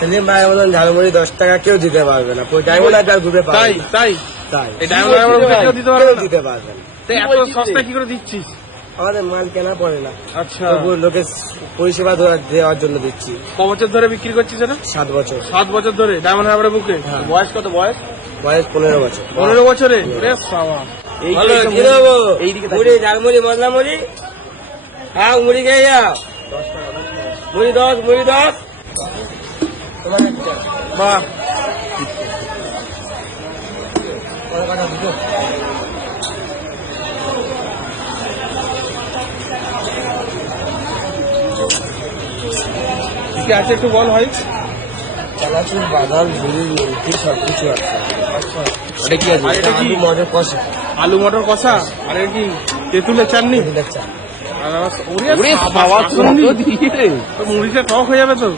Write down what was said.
সেলিম ভাইয়ের মতন ঝালমুড়ি 10 টাকা কেউ দিতে পারবে না। ডায়মন্ড হারবার গ্রুপে পাবে। তাই তাই তাই এই ডায়মন্ড হারবার গ্রুপে কেউ দিতে পারবে না? দিতে পারবে না। তো এত সস্তা কি করে দিচ্ছিস? আমাদের মাল কেনা পড়ে না, আচ্ছা, তবুও লোকে পরিষেবা দেওয়ার জন্য দিচ্ছি। ক বছর ধরে বিক্রি করছিস এটা? 7 বছর। 7 বছর ধরে ডায়মন্ড হারবারের বুকে। হ্যাঁ। বয়স কত? বয়স বয়স 15 বছর। 15 বছরে? রে বাবা, ভালো কি দেবো? মুড়ি, ঝালমুড়ি, মশলা মুড়ি। হ্যাঁ, মুড়ি খেয়ে যাও। মুড়ি 10, মুড়ি 10। বাহ, কি আছে একটু বল ভাই। চানাচুর, বাদাম, ঝুড়ি, নিমকি সবকিছু আছে। আচ্ছা, ওটা কি আছে? আর এটা কি? আলু মটর কষা। আলু মটর কষা। আর এটা কি? তেঁতুলের চাটনি। তেঁতুলের চাটনি। আর ওরে বাবা, মুড়িটা টক হয়ে যাবে তো।